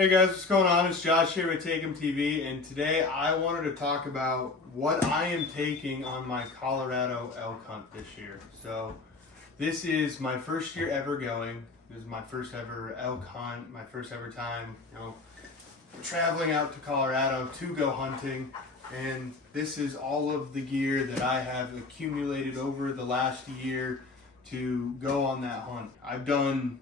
Hey guys, what's going on? It's Josh here with Take 'Em TV, and today I wanted to talk about what I am taking on my Colorado elk hunt this year. So this is my first year ever going. This is my first ever elk hunt, my first ever time, traveling out to Colorado to go hunting. And this is all of the gear that I have accumulated over the last year to go on that hunt. I've done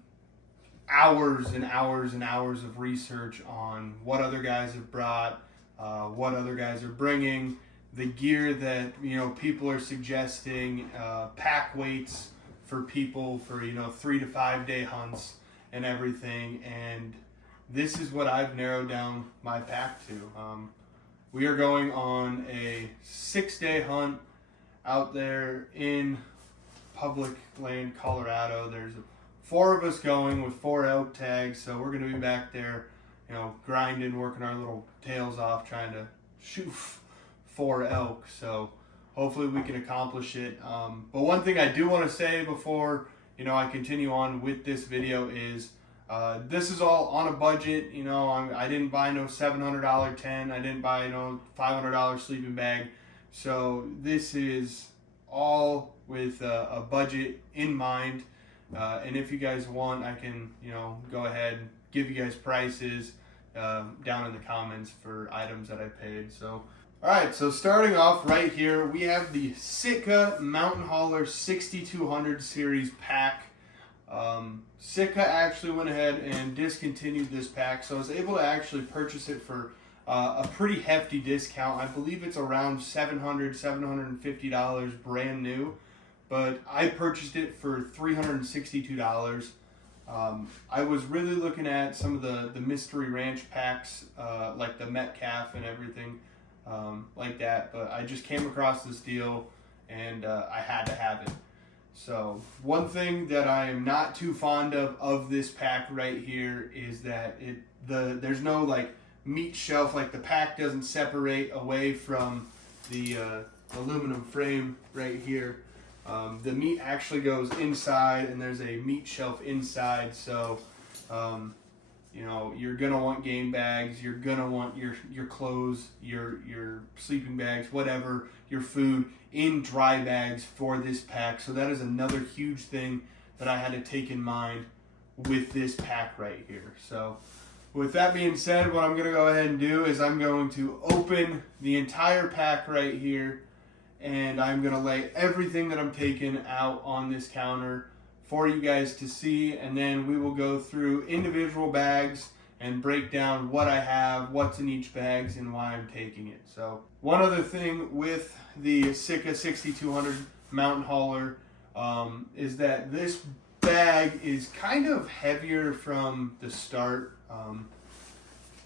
hours and hours and hours of research on what other guys have brought, what other guys are bringing, the gear that people are suggesting, pack weights for people for 3 to 5 day hunts and everything. And this is what I've narrowed down my pack to. We are going on a 6-day hunt out there in public land, Colorado. There's 4 of us going with 4 elk tags, so we're going to be back there, grinding, working our little tails off, trying to shoot 4 elk. So hopefully we can accomplish it. But one thing I do want to say before I continue on with this video is this is all on a budget. I didn't buy no $700 tent. I didn't buy no $500 sleeping bag. So this is all with a budget in mind. And if you guys want, I can, go ahead and give you guys prices down in the comments for items that I paid. So, all right, so starting off right here, we have the Sitka Mountain Hauler 6200 series pack. Sitka actually went ahead and discontinued this pack, so I was able to actually purchase it for a pretty hefty discount. I believe it's around $750 brand new. But I purchased it for $362. I was really looking at some of the Mystery Ranch packs, like the Metcalf and everything like that. But I just came across this deal, and I had to have it. So one thing that I am not too fond of this pack right here is that there's no like meat shelf. Like the pack doesn't separate away from the aluminum frame right here. The meat actually goes inside, and there's a meat shelf inside. So, you're gonna want game bags. You're gonna want your clothes, your sleeping bags, whatever, your food in dry bags for this pack. So that is another huge thing that I had to take in mind with this pack right here. So, with that being said, what I'm gonna go ahead and do is I'm going to open the entire pack right here. And I'm going to lay everything that I'm taking out on this counter for you guys to see. And then we will go through individual bags and break down what I have, what's in each bag, and why I'm taking it. So one other thing with the Sitka 6200 Mountain Hauler is that this bag is kind of heavier from the start.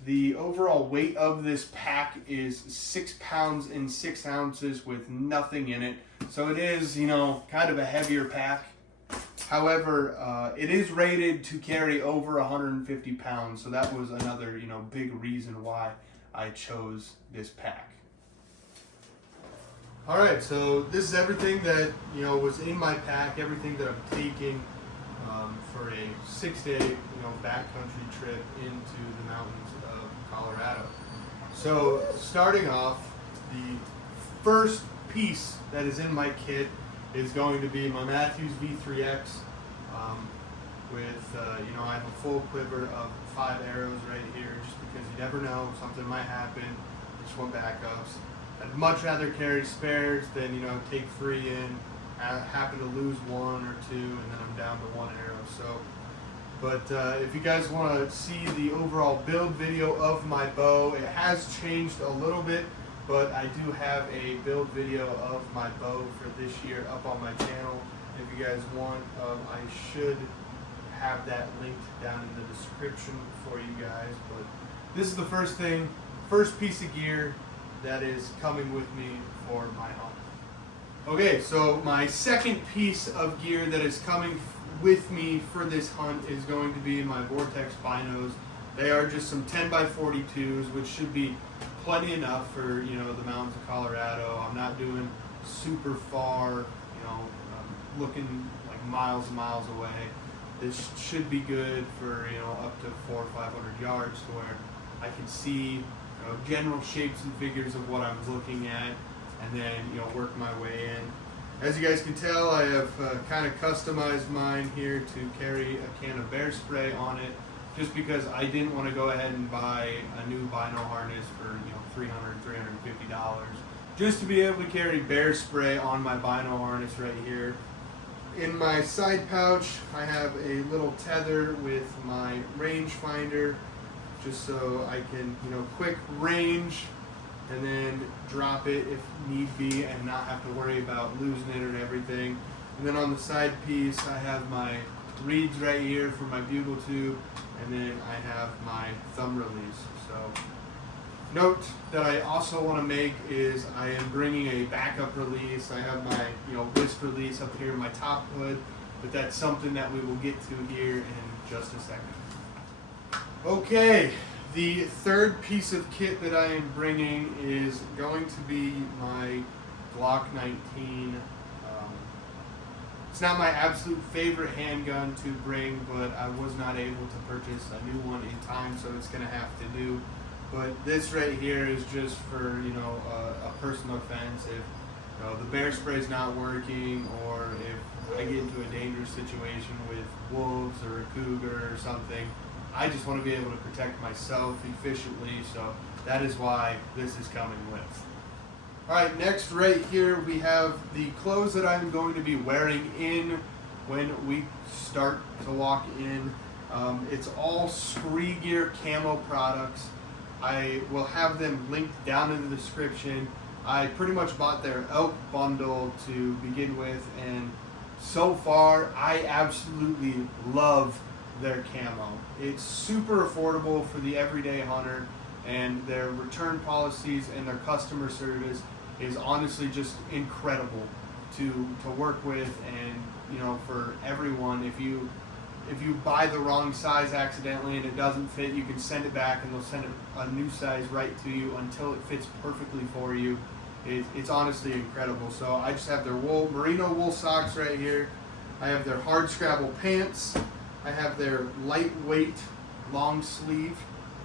The overall weight of this pack is 6 pounds and 6 ounces with nothing in it. So it is, kind of a heavier pack. However, it is rated to carry over 150 pounds. So that was another, big reason why I chose this pack. All right, so this is everything that, was in my pack, everything that I'm taking for a 6-day, backcountry trip into the mountains of Colorado. So starting off, the first piece that is in my kit is going to be my Matthews V3X with, I have a full quiver of 5 arrows right here just because you never know, something might happen. Just want backups. I'd much rather carry spares than, take 3 in. I happen to lose 1 or 2 and then I'm down to 1 arrow. So, but if you guys want to see the overall build video of my bow, it has changed a little bit, but I do have a build video of my bow for this year up on my channel. If you guys want, I should have that linked down in the description for you guys. But this is the first piece of gear that is coming with me for my hunt. Okay, so my second piece of gear that is coming with me for this hunt is going to be my Vortex binos. They are just some 10x42s, which should be plenty enough for, the mountains of Colorado. I'm not doing super far, looking like miles and miles away. this should be good for, you know, up to 400 or 500 yards, to where I can see, you know, general shapes and figures of what I'm looking at, and then, you know, work my way in. As you guys can tell, I have kind of customized mine here to carry a can of bear spray on it, just because I didn't want to go ahead and buy a new bino harness for, you know, $300, $350, just to be able to carry bear spray on my bino harness right here. In my side pouch, I have a little tether with my range finder, just so I can, you know, quick range and then drop it if need be and not have to worry about losing it or everything. And then on the side piece, I have my reeds right here for my bugle tube, and then I have my thumb release. So note that I also want to make is I am bringing a backup release. I have my, you know, wrist release up here in my top hood, but that's something that we will get to here in just a second. Okay, the third piece of kit that I am bringing is going to be my Glock 19. It's not my absolute favorite handgun to bring, but I was not able to purchase a new one in time, so it's going to have to do. But this right here is just for, you know, a personal offense. If, you know, the bear spray is not working, or if I get into a dangerous situation with wolves or a cougar or something, I just want to be able to protect myself efficiently, so that is why this is coming with. Alright, next right here we have the clothes that I'm going to be wearing in when we start to walk in. It's all SKRE gear camo products. I will have them linked down in the description. I pretty much bought their elk bundle to begin with, and so far I absolutely love their camo. It's super affordable for the everyday hunter, and their return policies and their customer service is honestly just incredible to work with. And, you know, for everyone, if you buy the wrong size accidentally and it doesn't fit, you can send it back and they'll send a new size right to you until it fits perfectly for you. It's honestly incredible. So I just have their merino wool socks right here. I have their hard scrabble pants. I have their lightweight long sleeve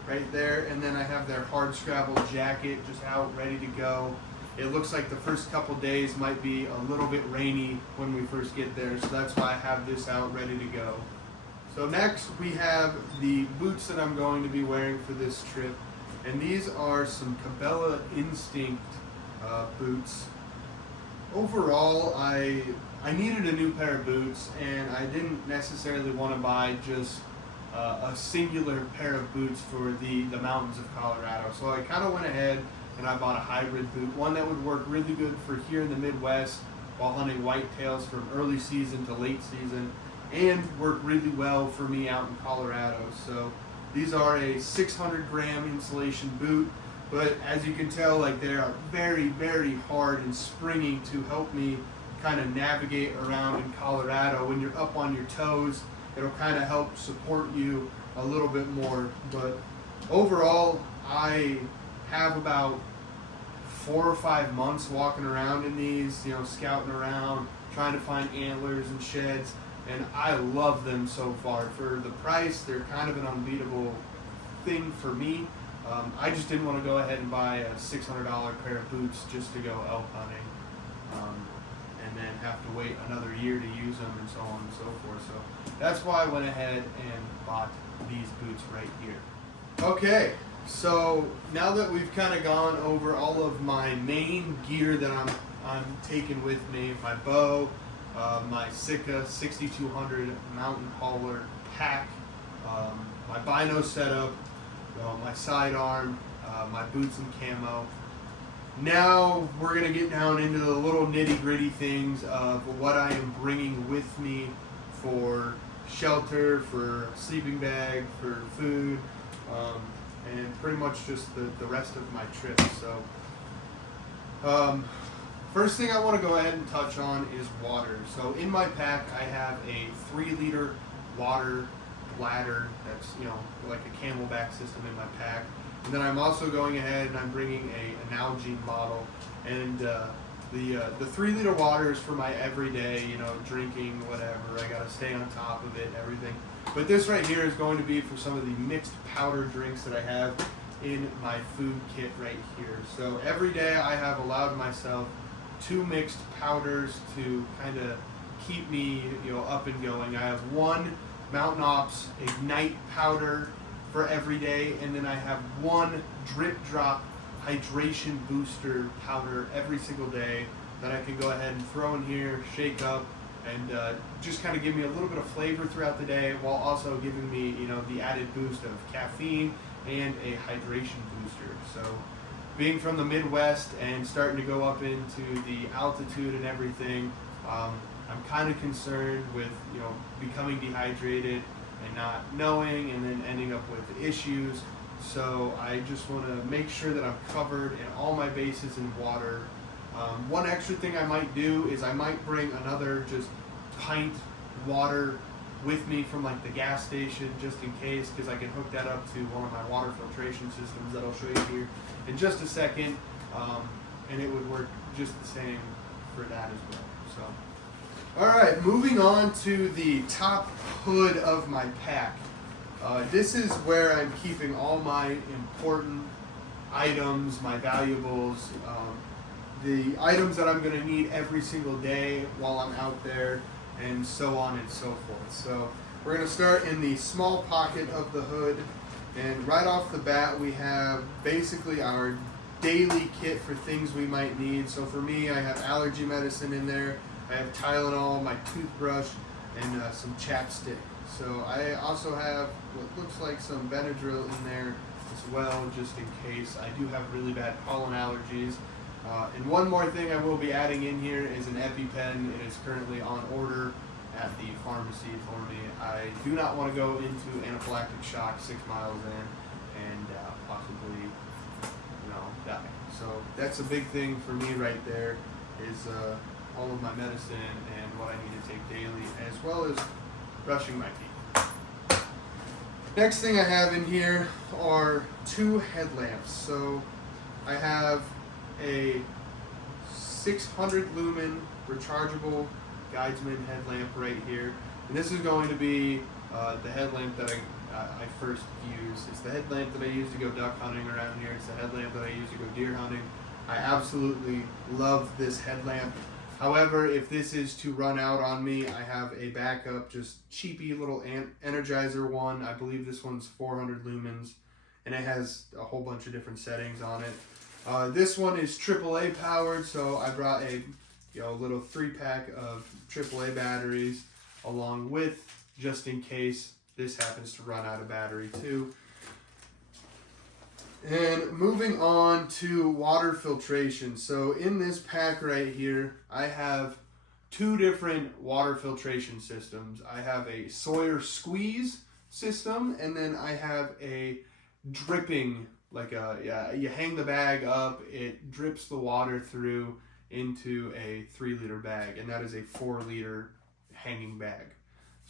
right there, and then I have their hard scrabble jacket just out ready to go. It looks like the first couple days might be a little bit rainy when we first get there, so that's why I have this out ready to go. So next we have the boots that I'm going to be wearing for this trip, and these are some Cabela Instinct boots. Overall, I needed a new pair of boots, and I didn't necessarily want to buy just a singular pair of boots for the mountains of Colorado. So I kind of went ahead and I bought a hybrid boot, one that would work really good for here in the Midwest while hunting whitetails from early season to late season, and work really well for me out in Colorado. So these are a 600 gram insulation boot, but as you can tell, like, they are very, very hard and springy to help me kind of navigate around in Colorado. When you're up on your toes, it'll kind of help support you a little bit more. But overall, I have about 4 or 5 months walking around in these, you know, scouting around, trying to find antlers and sheds, and I love them so far. For the price, they're kind of an unbeatable thing for me. I just didn't want to go ahead and buy a $600 pair of boots just to go elk hunting, and then have to wait another year to use them and so on and so forth. So that's why I went ahead and bought these boots right here. Okay, so now that we've kind of gone over all of my main gear that I'm taking with me, my bow, my Sitka 6200 mountain hauler pack, my bino setup, my sidearm, my boots and camo. Now we're going to get down into the little nitty-gritty things of what I am bringing with me for shelter, for sleeping bag, for food, and pretty much just the rest of my trip. So first thing I want to go ahead and touch on is water. So in my pack I have a 3-liter water bladder that's, you know, like a Camelback system in my pack. And then I'm also going ahead and I'm bringing an Nalgene bottle. And The 3-liter water is for my everyday, drinking, whatever. I gotta stay on top of it, everything. But this right here is going to be for some of the mixed powder drinks that I have in my food kit right here. So every day I have allowed myself 2 mixed powders to kind of keep me, up and going. I have 1 Mountain Ops Ignite powder for every day, and then I have 1 Drip Drop hydration booster powder every single day that I can go ahead and throw in here, shake up, and just kind of give me a little bit of flavor throughout the day, while also giving me, the added boost of caffeine and a hydration booster. So being from the Midwest and starting to go up into the altitude and everything, I'm kind of concerned with, becoming dehydrated and not knowing, and then ending up with issues. So I just want to make sure that I'm covered in all my bases in water. One extra thing I might do is I might bring another just pint water with me from like the gas station, just in case, because I can hook that up to one of my water filtration systems that I'll show you here in just a second, and it would work just the same for that as well. So, all right, moving on to the top hood of my pack. This is where I'm keeping all my important items, my valuables, the items that I'm going to need every single day while I'm out there, and so on and so forth. So we're going to start in the small pocket of the hood, and right off the bat we have basically our daily kit for things we might need. So for me, I have allergy medicine in there, I have Tylenol, my toothbrush, and some chapstick. So I also have what looks like some Benadryl in there as well, just in case. I do have really bad pollen allergies. And one more thing I will be adding in here is an EpiPen. It is currently on order at the pharmacy for me. I do not want to go into anaphylactic shock 6 miles in and possibly, die. So that's a big thing for me right there, is all of my medicine and what I need to take daily, as well as brushing my teeth. Next thing I have in here are 2 headlamps. So I have a 600 lumen rechargeable Guidesman headlamp right here, and this is going to be the headlamp that I first use. It's the headlamp that I use to go duck hunting around here. It's the headlamp that I use to go deer hunting. I absolutely love this headlamp. However, if this is to run out on me, I have a backup, just cheapy little Energizer one. I believe this one's 400 lumens, and it has a whole bunch of different settings on it. This one is AAA powered, so I brought a little 3-pack of AAA batteries along with, just in case this happens to run out of battery too. And moving on to water filtration. So in this pack right here, I have 2 different water filtration systems. I have a Sawyer squeeze system, and then I have a dripping, you hang the bag up, it drips the water through into a 3-liter bag, and that is a 4-liter hanging bag.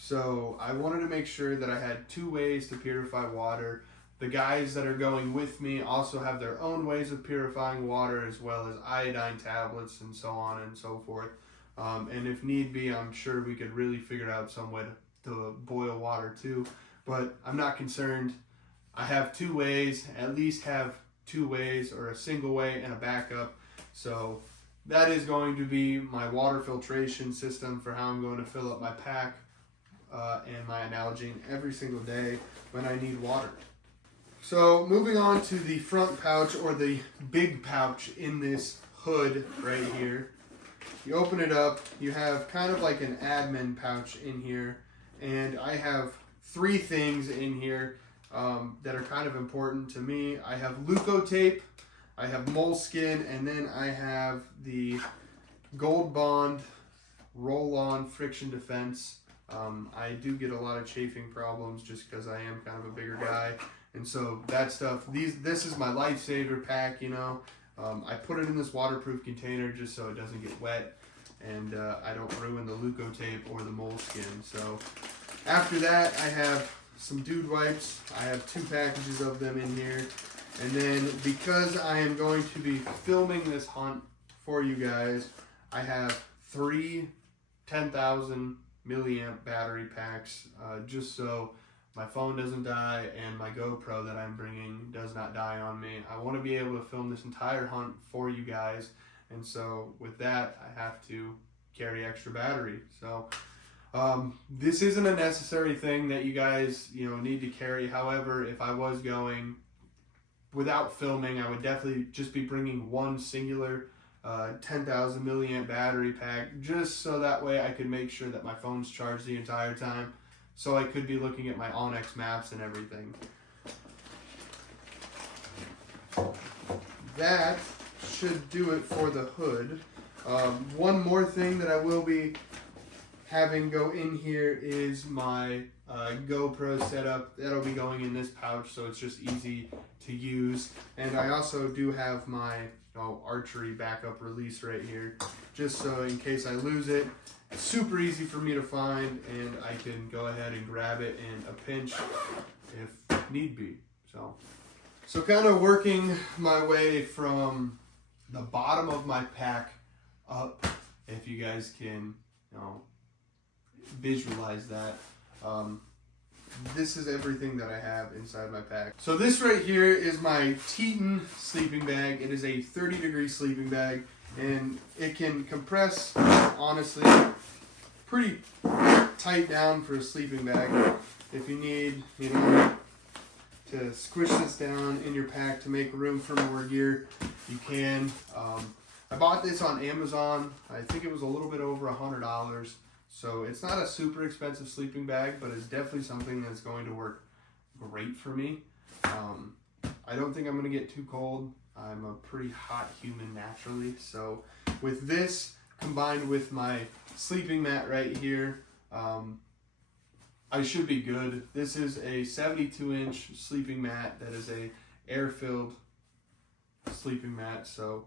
So I wanted to make sure that I had 2 ways to purify water. The guys that are going with me also have their own ways of purifying water, as well as iodine tablets and so on and so forth. And if need be, I'm sure we could really figure out some way to boil water too. But I'm not concerned. I have 2 ways, at least have 2 ways, or a single way and a backup. So that is going to be my water filtration system for how I'm going to fill up my pack and my Analgene every single day when I need water. So moving on to the front pouch, or the big pouch in this hood right here. You open it up, you have kind of like an admin pouch in here, and I have 3 things in here that are kind of important to me. I have Leukotape, I have moleskin, and then I have the Gold Bond roll-on friction defense. I do get a lot of chafing problems just because I am kind of a bigger guy, and so that stuff, this is my lifesaver pack, I put it in this waterproof container just so it doesn't get wet, and I don't ruin the Leukotape or the moleskin. So after that, I have some dude wipes. I have 2 packages of them in here. And then, because I am going to be filming this hunt for you guys, I have 3 10,000 milliamp battery packs, just so my phone doesn't die and my GoPro that I'm bringing does not die on me. I want to be able to film this entire hunt for you guys, and so with that I have to carry extra battery. So this isn't a necessary thing that you guys need to carry. However, if I was going without filming, I would definitely just be bringing one singular 10,000 milliamp battery pack, just so that way I could make sure that my phone's charged the entire time, so I could be looking at my Onyx maps and everything. That should do it for the hood. One more thing that I will be having go in here is my GoPro setup. That'll be going in this pouch, so it's just easy to use. And I also do have my archery backup release right here, just so in case I lose it, it's super easy for me to find, and I can go ahead and grab it in a pinch if need be. So kind of working my way from the bottom of my pack up, if you guys can visualize that. This is everything that I have inside my pack. So this right here is my Teton sleeping bag. It is a 30-degree sleeping bag, and it can compress, honestly, pretty tight down for a sleeping bag. If you need, to squish this down in your pack to make room for more gear, you can. I bought this on Amazon. I think it was a little bit over $100. So it's not a super expensive sleeping bag, but it's definitely something that's going to work great for me. I don't think I'm going to get too cold. I'm a pretty hot human naturally. So with this combined with my sleeping mat right here, I should be good. This is a 72-inch sleeping mat that is a air-filled sleeping mat. So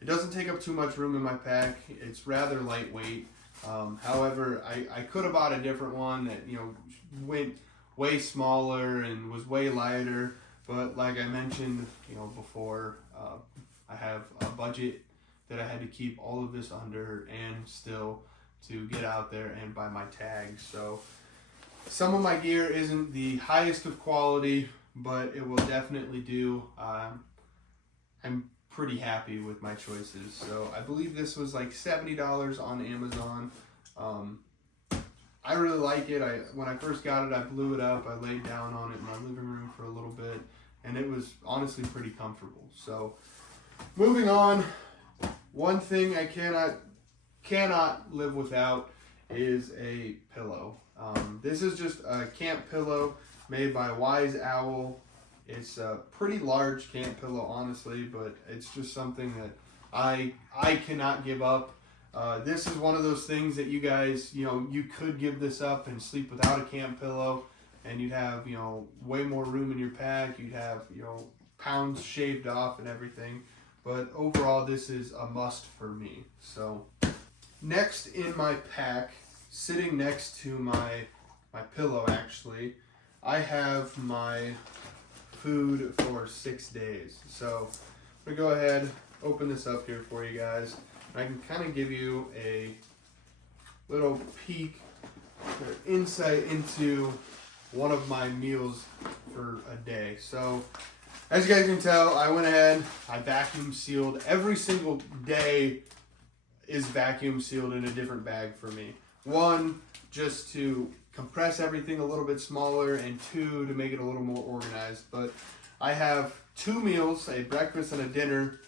it doesn't take up too much room in my pack. It's rather lightweight. However, I could have bought a different one that went way smaller and was way lighter, but like I mentioned before, I have a budget that I had to keep all of this under and still to get out there and buy my tags. So some of my gear isn't the highest of quality, but it will definitely do. I'm pretty happy with my choices. So I believe this was like $70 on Amazon. I really like it. When I first got it, I blew it up. I laid down on it in my living room for a little bit, and it was honestly pretty comfortable. So moving on, one thing I cannot live without is a pillow. This is just a camp pillow made by Wise Owl. It's a pretty large camp pillow, honestly, but it's just something that I cannot give up. This is one of those things that you guys, you could give this up and sleep without a camp pillow, and you'd have, way more room in your pack. You'd have, pounds shaved off and everything. But overall, this is a must for me. So next in my pack, sitting next to my pillow actually, I have my food for 6 days. So I'm gonna go ahead, open this up here for you guys. I can kind of give you a little peek or insight into one of my meals for a day. So as you guys can tell, I went ahead, I vacuum sealed. Every single day is vacuum sealed in a different bag for me. One, just to compress everything a little bit smaller, and two, to make it a little more organized. But I have 2 meals, a breakfast and a dinner,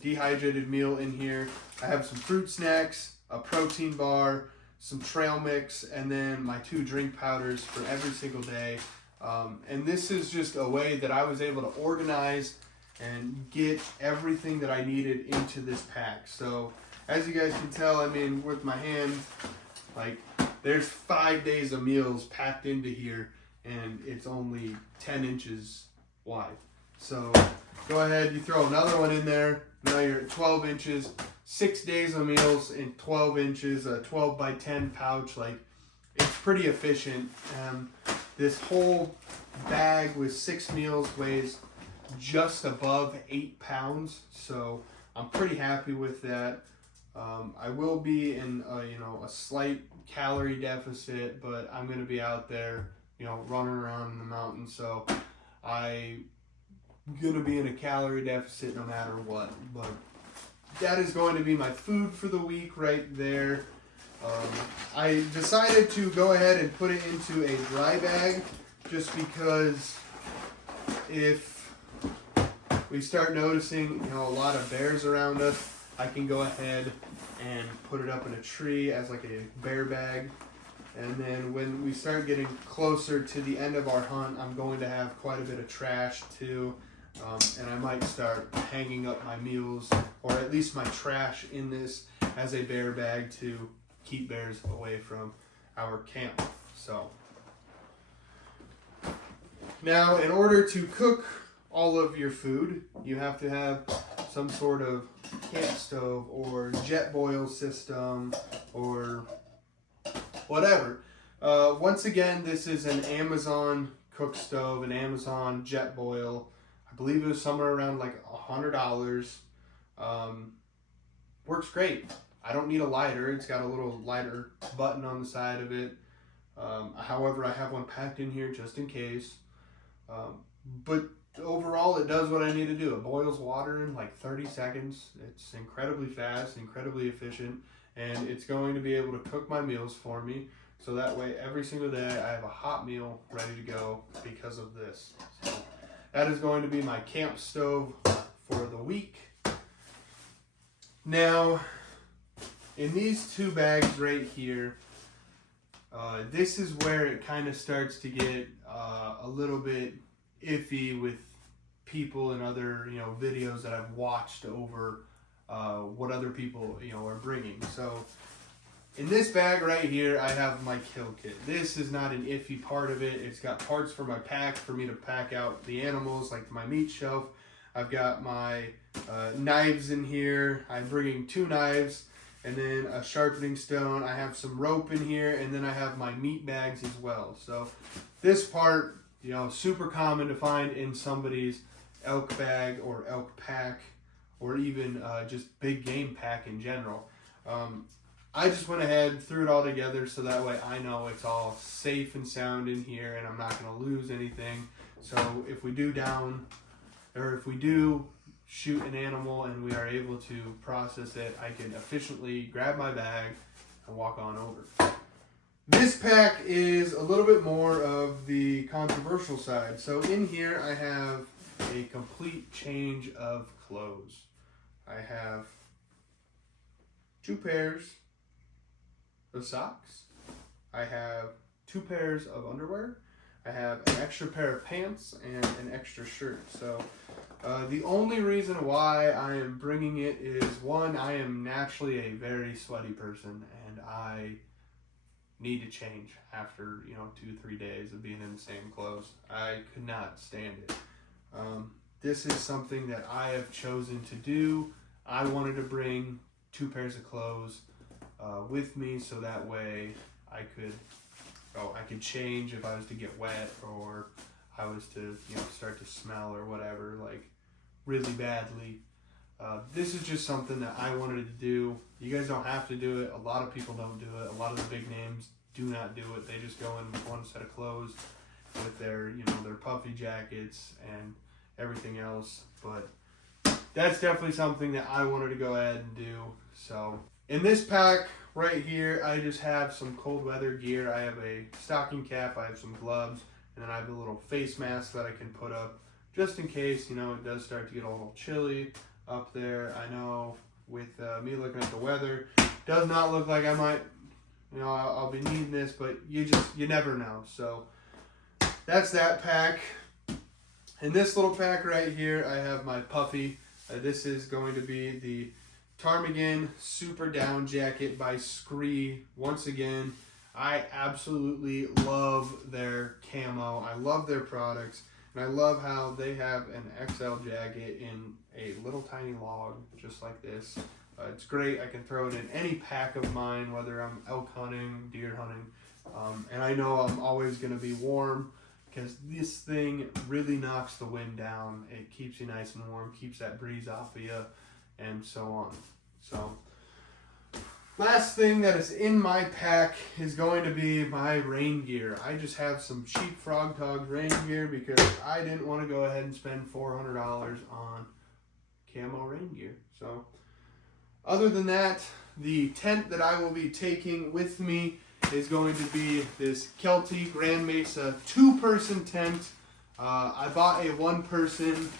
dehydrated meal in here. I have some fruit snacks, a protein bar, some trail mix, and then my 2 drink powders for every single day. And this is just a way that I was able to organize and get everything that I needed into this pack. So as you guys can tell, I mean, with my hand, like, there's 5 days of meals packed into here, and it's only 10 inches wide. So go ahead, you throw another one in there. Now you're at 12 inches, 6 days of meals in 12 inches, a 12 by 10 pouch. Like, it's pretty efficient. This whole bag with 6 meals weighs just above 8 pounds. So I'm pretty happy with that. I will be in a slight calorie deficit, but I'm going to be out there, running around in the mountains, so I'm going to be in a calorie deficit no matter what. But that is going to be my food for the week right there. I decided to go ahead and put it into a dry bag just because if we start noticing, a lot of bears around us, I can go ahead and put it up in a tree as like a bear bag. And then when we start getting closer to the end of our hunt, I'm going to have quite a bit of trash too. And I might start hanging up my meals, or at least my trash, in this as a bear bag to keep bears away from our camp. So now, in order to cook all of your food, you have to have some sort of camp stove or jet boil system or whatever. Once again, this is an Amazon cook stove, an Amazon jet boil. I believe it was somewhere around like $100. Works great. I don't need a lighter. It's got a little lighter button on the side of it. However, I have one packed in here just in case. But overall, it does what I need to do. It boils water in like 30 seconds. It's incredibly fast, incredibly efficient, and it's going to be able to cook my meals for me. So that way, every single day, I have a hot meal ready to go because of this. So that is going to be my camp stove for the week. Now, in these two bags right here, this is where it kind of starts to get a little bit iffy with people and other videos that I've watched over what other people are bringing. So in this bag right here, I have my kill kit. This is not an iffy part of it. It's got parts for my pack for me to pack out the animals, like my meat shelf. I've got my knives in here. I'm bringing 2 knives and then a sharpening stone. I have some rope in here, and then I have my meat bags as well. So this part, super common to find in somebody's elk bag or elk pack, or even just big game pack in general. I just went ahead, threw it all together so that way I know it's all safe and sound in here and I'm not going to lose anything. So if we do shoot an animal and we are able to process it, I can efficiently grab my bag and walk on over. This pack is a little bit more of the controversial side. So in here I have a complete change of clothes. I have 2 pairs of socks. I have 2 pairs of underwear. I have an extra pair of pants and an extra shirt. So the only reason why I am bringing it is, one, I am naturally a very sweaty person and I need to change after 2-3 days of being in the same clothes. I could not stand it. This is something that I have chosen to do. I wanted to bring 2 pairs of clothes with me so that way I could change if I was to get wet or I was to start to smell or whatever, like really badly. This is just something that I wanted to do. You guys don't have to do it. A lot of people don't do it. A lot of the big names do not do it. They just go in with one set of clothes with their their puffy jackets and everything else. But that's definitely something that I wanted to go ahead and do. So in this pack right here, I just have some cold weather gear. I have a stocking cap, I have some gloves, and then I have a little face mask that I can put up just in case, it does start to get a little chilly up there. I know with me looking at the weather, does not look like I might, I'll be needing this, but you never know. So that's that pack. In this little pack right here, I have my puffy. This is going to be the Ptarmigan Super Down Jacket by SKRE. Once again, I absolutely love their camo. I love their products, and I love how they have an XL jacket in a little tiny log just like this. It's great. I can throw it in any pack of mine, whether I'm elk hunting, deer hunting, and I know I'm always going to be warm because this thing really knocks the wind down. It keeps you nice and warm, keeps that breeze off of you. and so on. So last thing that is in my pack is going to be my rain gear. I just have some cheap Frog Togs rain gear because I didn't want to go ahead and spend $400 on camo rain gear. So other than that, the tent that I will be taking with me is going to be this Kelty Grand Mesa 2-person tent. I bought a 1-person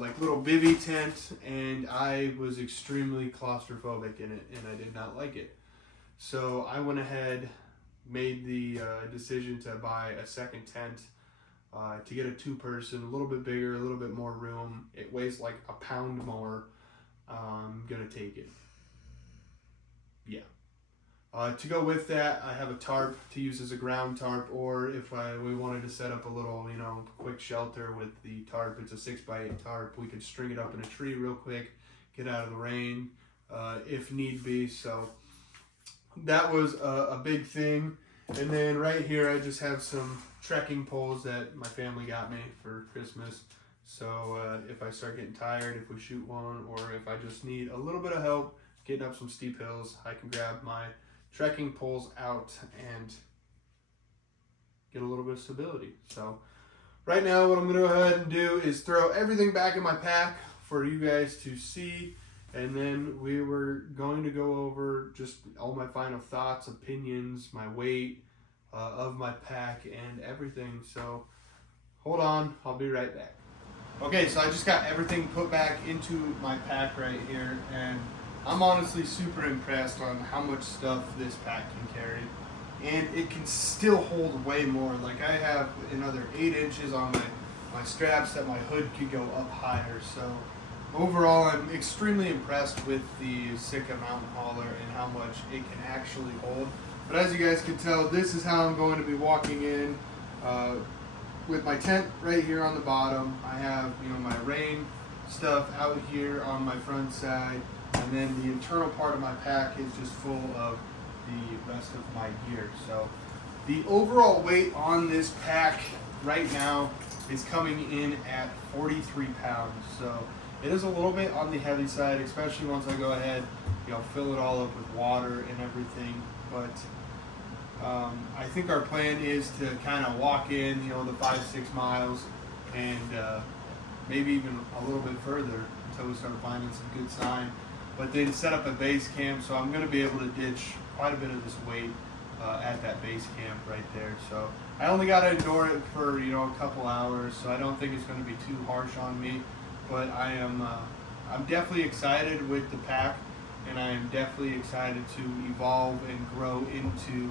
like little bivy tent, and I was extremely claustrophobic in it, and I did not like it. So I went ahead, made the decision to buy a second tent to get a 2-person, a little bit bigger, a little bit more room. It weighs like a pound more. I'm gonna take it. Yeah. To go with that, I have a tarp to use as a ground tarp, or if we wanted to set up a little, quick shelter with the tarp, it's a 6x8 tarp. We could string it up in a tree real quick, get out of the rain if need be. So that was a big thing. And then right here, I just have some trekking poles that my family got me for Christmas. So if I start getting tired, if we shoot one, or if I just need a little bit of help getting up some steep hills, I can grab my trekking poles out and get a little bit of stability. So right now what I'm going to go ahead and do is throw everything back in my pack for you guys to see, and then we were going to go over just all my final thoughts, opinions, my weight of my pack and everything. So hold on, I'll be right back. Okay, so I just got everything put back into my pack right here, and I'm honestly super impressed on how much stuff this pack can carry, and it can still hold way more. Like I have another 8 inches on my straps that my hood could go up higher. So overall, I'm extremely impressed with the Sitka Mountain Hauler and how much it can actually hold. But as you guys can tell, this is how I'm going to be walking in with my tent right here on the bottom. I have my rain stuff out here on my front side. And then the internal part of my pack is just full of the rest of my gear. So the overall weight on this pack right now is coming in at 43 pounds. So it is a little bit on the heavy side, especially once I go ahead, fill it all up with water and everything. But I think our plan is to kind of walk in, the 5-6 miles, and maybe even a little bit further until we start finding some good sign. But then set up a base camp, so I'm going to be able to ditch quite a bit of this weight at that base camp right there. So I only got to endure it for a couple hours, so I don't think it's going to be too harsh on me. But I'm definitely excited with the pack, and I am definitely excited to evolve and grow into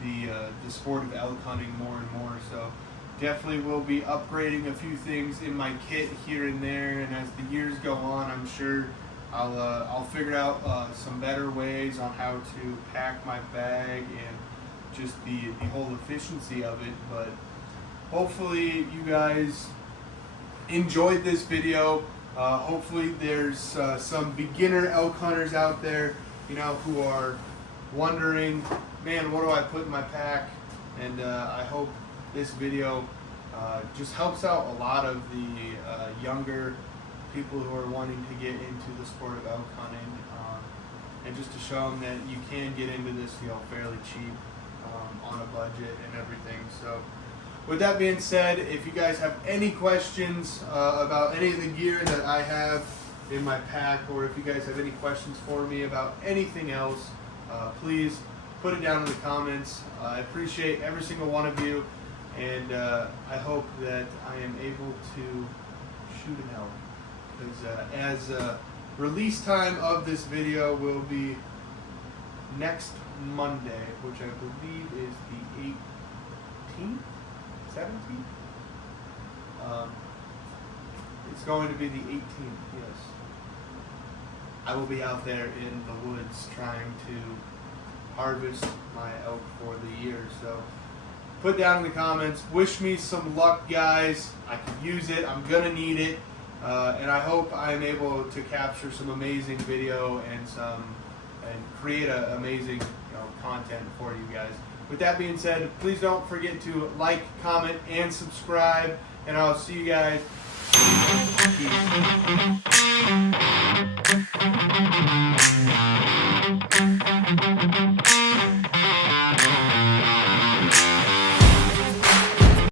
the sport of elk hunting more and more. So definitely will be upgrading a few things in my kit here and there, and as the years go on, I'm sure I'll figure out some better ways on how to pack my bag and just the whole efficiency of it. But hopefully you guys enjoyed this video. Hopefully there's some beginner elk hunters out there, who are wondering, man, what do I put in my pack? And I hope this video just helps out a lot of the younger people who are wanting to get into the sport of elk hunting, and just to show them that you can get into this fairly cheap, on a budget and everything. So with that being said, if you guys have any questions about any of the gear that I have in my pack, or if you guys have any questions for me about anything else, please put it down in the comments. I appreciate every single one of you, and I hope that I am able to shoot an elk. Because as release time of this video will be next Monday, which I believe is the 18th, 17th. It's going to be the 18th. Yes, I will be out there in the woods trying to harvest my elk for the year. So put down in the comments. Wish me some luck, guys. I could use it. I'm gonna need it. And I hope I'm able to capture some amazing video and create amazing content for you guys. With that being said, please don't forget to like, comment, and subscribe, and I'll see you guys. Peace.